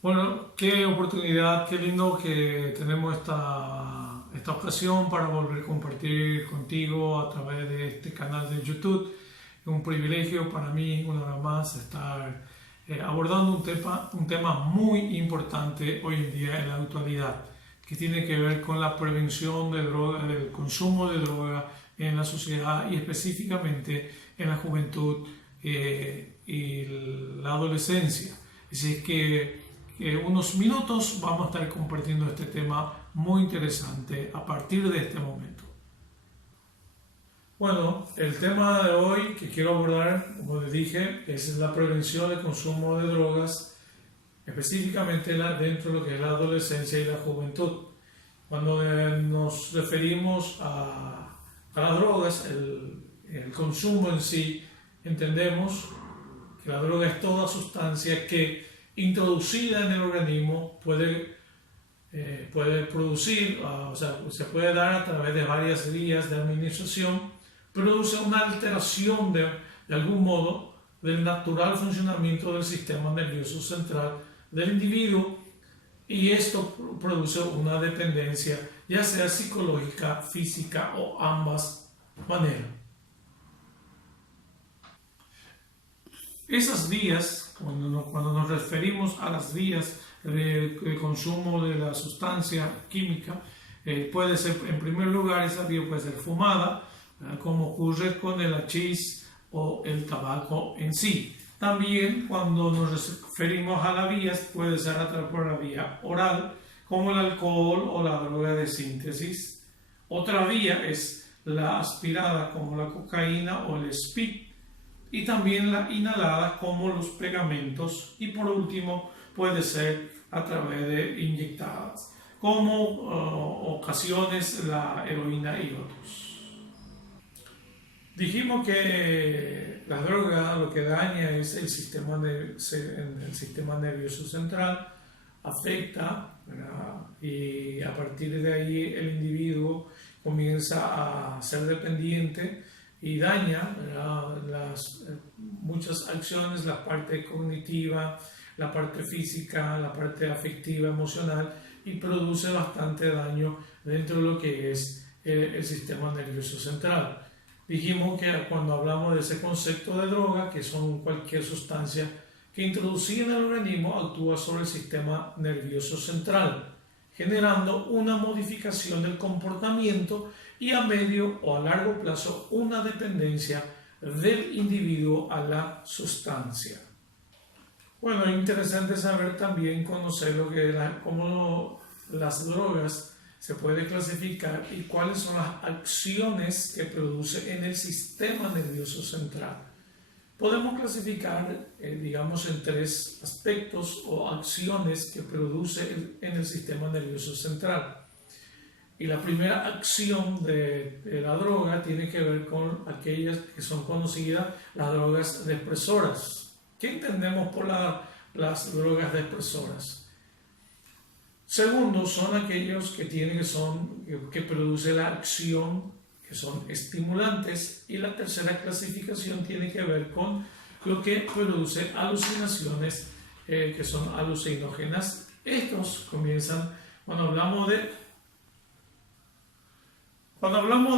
Bueno, qué oportunidad, qué lindo que tenemos esta ocasión para volver a compartir contigo a través de este canal de YouTube. Es un privilegio para mí, una vez más, estar abordando un tema muy importante hoy en día en la actualidad, que tiene que ver con la prevención de droga, del consumo de droga en la sociedad y específicamente en la juventud y la adolescencia. Así que unos minutos vamos a estar compartiendo este tema muy interesante a partir de este momento. Bueno, el tema de hoy que quiero abordar, como les dije, es la prevención del consumo de drogas, específicamente dentro de lo que es la adolescencia y la juventud. Cuando nos referimos a las drogas, el consumo en sí, entendemos que la droga es toda sustancia que introducida en el organismo puede producir, o sea, se puede dar a través de varias vías de administración, produce una alteración de algún modo del natural funcionamiento del sistema nervioso central del individuo, y esto produce una dependencia, ya sea psicológica, física o ambas maneras. Esas vías, cuando nos referimos a las vías de consumo de la sustancia química, puede ser, en primer lugar, esa vía puede ser fumada, como ocurre con el hachís o el tabaco en sí. También, cuando nos referimos a las vías, puede ser a través por la vía oral, como el alcohol o la droga de síntesis. Otra vía es la aspirada, como la cocaína o el speed, y también la inhalada, como los pegamentos, y por último puede ser a través de inyectadas, como ocasiones la heroína y otros. Dijimos que la droga lo que daña es el sistema nervioso central, afecta, ¿verdad? Y a partir de ahí el individuo comienza a ser dependiente y daña muchas acciones, la parte cognitiva, la parte física, la parte afectiva, emocional, y produce bastante daño dentro de lo que es el sistema nervioso central. Dijimos que cuando hablamos de ese concepto de droga, que son cualquier sustancia que introducida en el organismo actúa sobre el sistema nervioso central, generando una modificación del comportamiento y a medio o a largo plazo una dependencia del individuo a la sustancia. Bueno, es interesante saber también, conocer cómo las drogas se puede clasificar y cuáles son las acciones que produce en el sistema nervioso central. Podemos clasificar, digamos, en tres aspectos o acciones que produce en el sistema nervioso central. Y la primera acción de la droga tiene que ver con aquellas que son conocidas las drogas depresoras. ¿Qué entendemos por las drogas depresoras? Segundo, son aquellos que produce la acción, que son estimulantes, y la tercera clasificación tiene que ver con lo que produce alucinaciones, que son alucinógenas. Estos comienzan cuando hablamos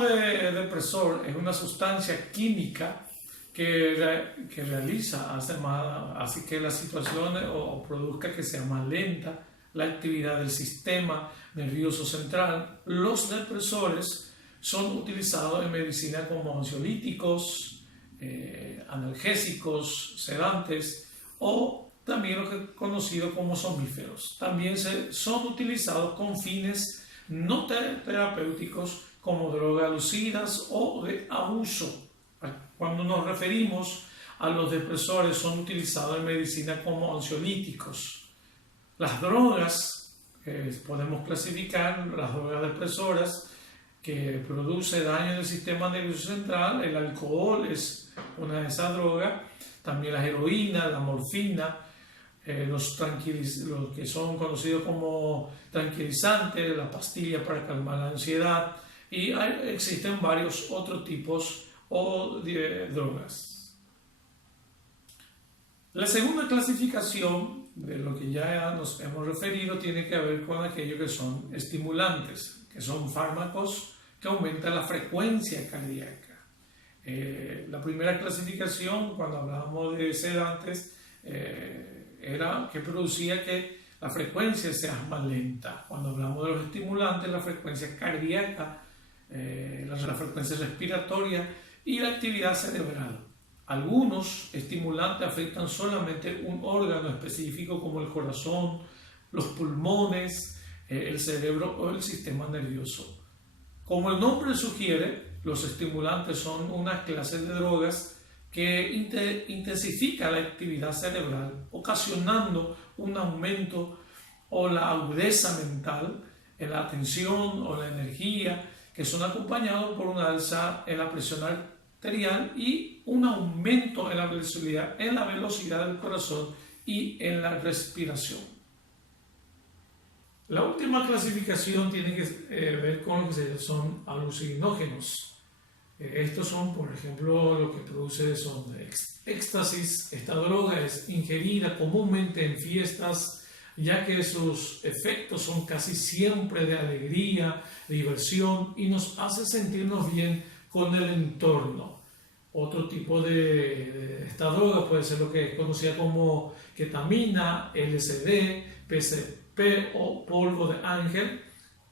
de depresor. Es una sustancia química que hace que la situación o produzca que sea más lenta la actividad del sistema nervioso central. Los depresores son utilizados en medicina como ansiolíticos, analgésicos, sedantes, o también lo que es conocido como somníferos. También son utilizados con fines no terapéuticos como drogas alucidas o de abuso. Cuando nos referimos a los depresores, son utilizados en medicina como ansiolíticos. Las drogas, podemos clasificar las drogas depresoras que produce daño en el sistema nervioso central. El alcohol es una de esas drogas, también la heroína, la morfina, los que son conocidos como tranquilizantes, la pastilla para calmar la ansiedad, y existen varios otros tipos de drogas. La segunda clasificación de lo que ya nos hemos referido tiene que ver con aquello que son estimulantes, que son fármacos que aumentan la frecuencia cardíaca. La primera clasificación, cuando hablábamos de sedantes, era que producía que la frecuencia sea más lenta. Cuando hablamos de los estimulantes, la frecuencia cardíaca, la frecuencia respiratoria y la actividad cerebral. Algunos estimulantes afectan solamente un órgano específico como el corazón, los pulmones, el cerebro o el sistema nervioso. Como el nombre sugiere, los estimulantes son una clase de drogas que intensifica la actividad cerebral, ocasionando un aumento o la agudeza mental en la atención o la energía, que son acompañados por una alza en la presión arterial y un aumento en la velocidad del corazón y en la respiración. La última clasificación tiene que ver con lo que son alucinógenos. Estos son, por ejemplo, lo que produce son éxtasis. Esta droga es ingerida comúnmente en fiestas, ya que sus efectos son casi siempre de alegría, de diversión y nos hace sentirnos bien con el entorno. Otro tipo de esta droga puede ser lo que es conocida como ketamina, LSD, PCP o polvo de ángel,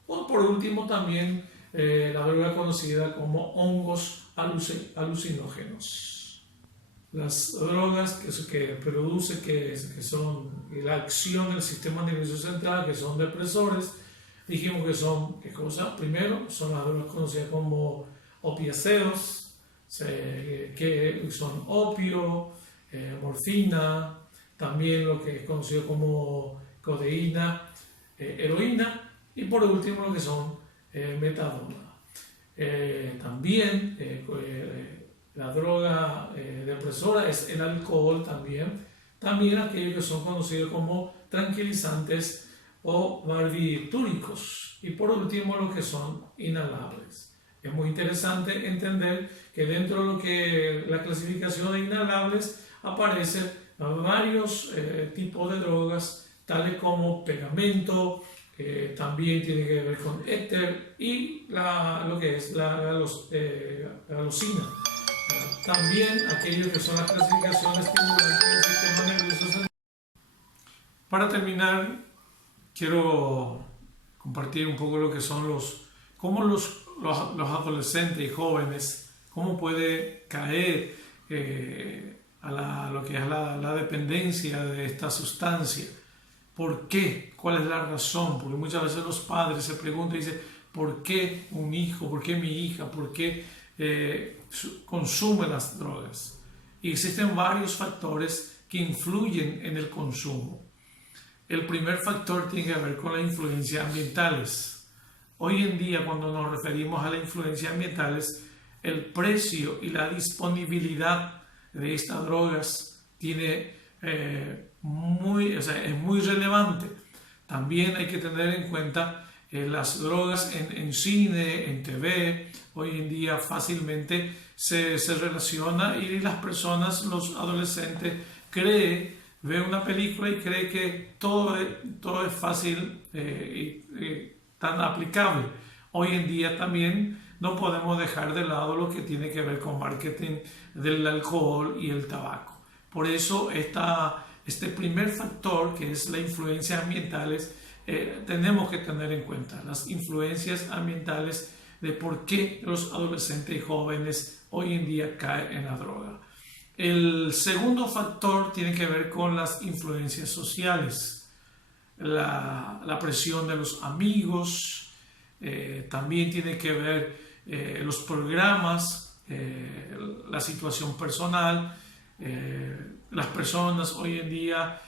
o por último también la droga conocida como hongos alucinógenos. Las drogas que produce, que son la acción del sistema nervioso central, que son depresores, dijimos que son, ¿qué cosa? Primero, son las drogas conocidas como opiáceos, que son opio, morfina, también lo que es conocido como codeína, heroína y por último lo que son metadona. También la droga depresora es el alcohol también aquellos que son conocidos como tranquilizantes o barbitúricos y por último lo que son inhalables. Es muy interesante entender que dentro de lo que la clasificación de inhalables aparecen varios tipos de drogas tales como pegamento, también tiene que ver con éter y lo que es la losina. También aquellos que son las clasificaciones estimulantes del sistema nervioso central. Para terminar, quiero compartir un poco lo que son cómo los adolescentes y jóvenes, cómo puede caer a lo que es la dependencia de esta sustancia. ¿Por qué? ¿Cuál es la razón? Porque muchas veces los padres se preguntan y dicen, ¿por qué un hijo? ¿Por qué mi hija? ¿Por qué consume las drogas? Y existen varios factores que influyen en el consumo. El primer factor tiene que ver con las influencias ambientales. Hoy en día, cuando nos referimos a las influencias ambientales, el precio y la disponibilidad de estas drogas es muy relevante. También hay que tener en cuenta las drogas en cine, en TV. Hoy en día fácilmente se relaciona y las personas, los adolescentes, ve una película y cree que todo es fácil y tan aplicable. Hoy en día también no podemos dejar de lado lo que tiene que ver con marketing del alcohol y el tabaco. Por eso este primer factor, que es las influencias ambientales, tenemos que tener en cuenta las influencias ambientales de por qué los adolescentes y jóvenes hoy en día caen en la droga. El segundo factor tiene que ver con las influencias sociales. La presión de los amigos, también tiene que ver los programas, la situación personal. Las personas hoy en día,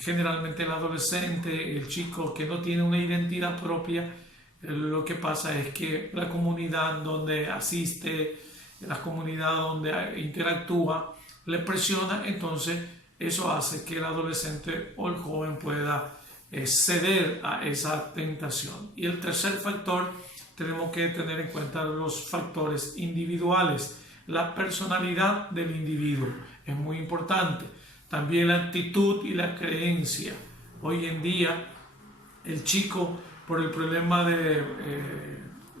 generalmente el adolescente, el chico que no tiene una identidad propia, lo que pasa es que la comunidad donde asiste, la comunidad donde interactúa, le presiona, entonces eso hace que el adolescente o el joven pueda ceder a esa tentación. Y el tercer factor, tenemos que tener en cuenta los factores individuales. La personalidad del individuo es muy importante. También la actitud y la creencia. Hoy en día el chico, por el problema de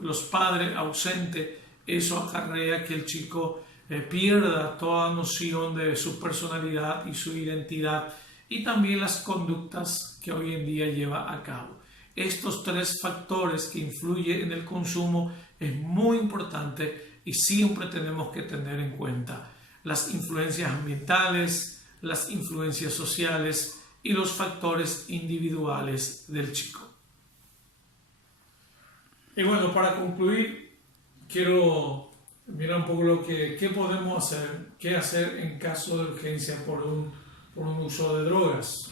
los padres ausentes, eso acarrea que el chico pierda toda noción de su personalidad y su identidad, y también las conductas que hoy en día lleva a cabo. Estos tres factores que influyen en el consumo es muy importante y siempre tenemos que tener en cuenta las influencias ambientales, las influencias sociales y los factores individuales del chico. Y bueno, para concluir, quiero mirar un poco qué podemos hacer, qué hacer en caso de urgencia por un uso de drogas.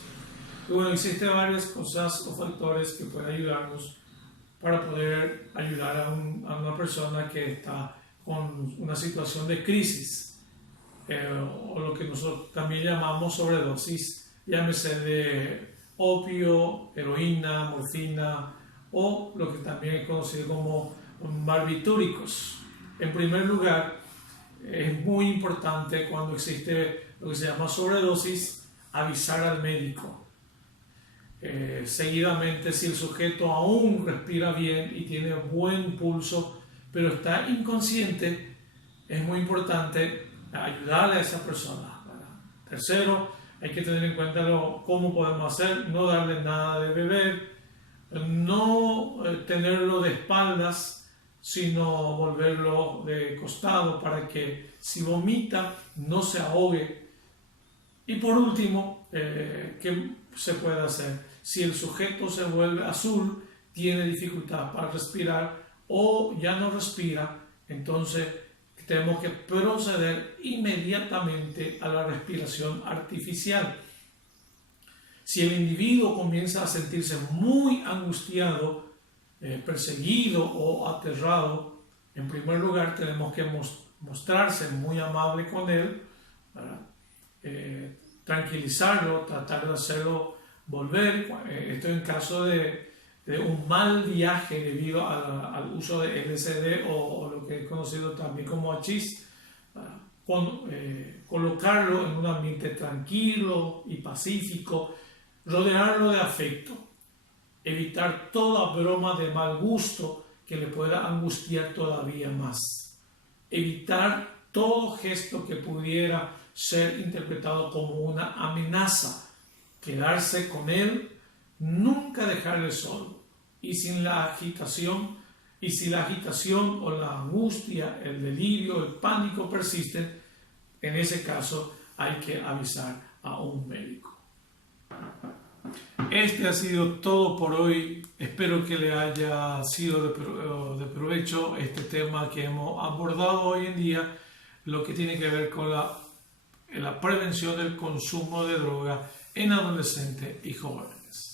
Y bueno, existen varias cosas o factores que pueden ayudarnos para poder ayudar a una persona que está con una situación de crisis, o lo que nosotros también llamamos sobredosis, llámese de opio, heroína, morfina, o lo que también es conocido como barbitúricos. En primer lugar, es muy importante cuando existe lo que se llama sobredosis, avisar al médico. Seguidamente, si el sujeto aún respira bien y tiene buen pulso, pero está inconsciente, es muy importante ayudarle a esa persona. Tercero, hay que tener en cuenta cómo podemos hacer, no darle nada de beber, no tenerlo de espaldas, sino volverlo de costado para que si vomita no se ahogue. Y por último, ¿qué se puede hacer? Si el sujeto se vuelve azul, tiene dificultad para respirar o ya no respira, entonces tenemos que proceder inmediatamente a la respiración artificial. Si el individuo comienza a sentirse muy angustiado, perseguido o aterrado, en primer lugar tenemos que mostrarse muy amable con él, tranquilizarlo, tratar de hacerlo volver. Esto en caso de un mal viaje debido al uso de LSD o lo que es conocido también como hachís, colocarlo en un ambiente tranquilo y pacífico, rodearlo de afecto, evitar toda broma de mal gusto que le pueda angustiar todavía más, evitar todo gesto que pudiera ser interpretado como una amenaza, quedarse con él, nunca dejarle solo, y si la agitación o la angustia, el delirio, el pánico persisten, en ese caso hay que avisar a un médico. Este ha sido todo por hoy. Espero que le haya sido de provecho este tema que hemos abordado hoy en día, lo que tiene que ver con la prevención del consumo de droga en adolescentes y jóvenes.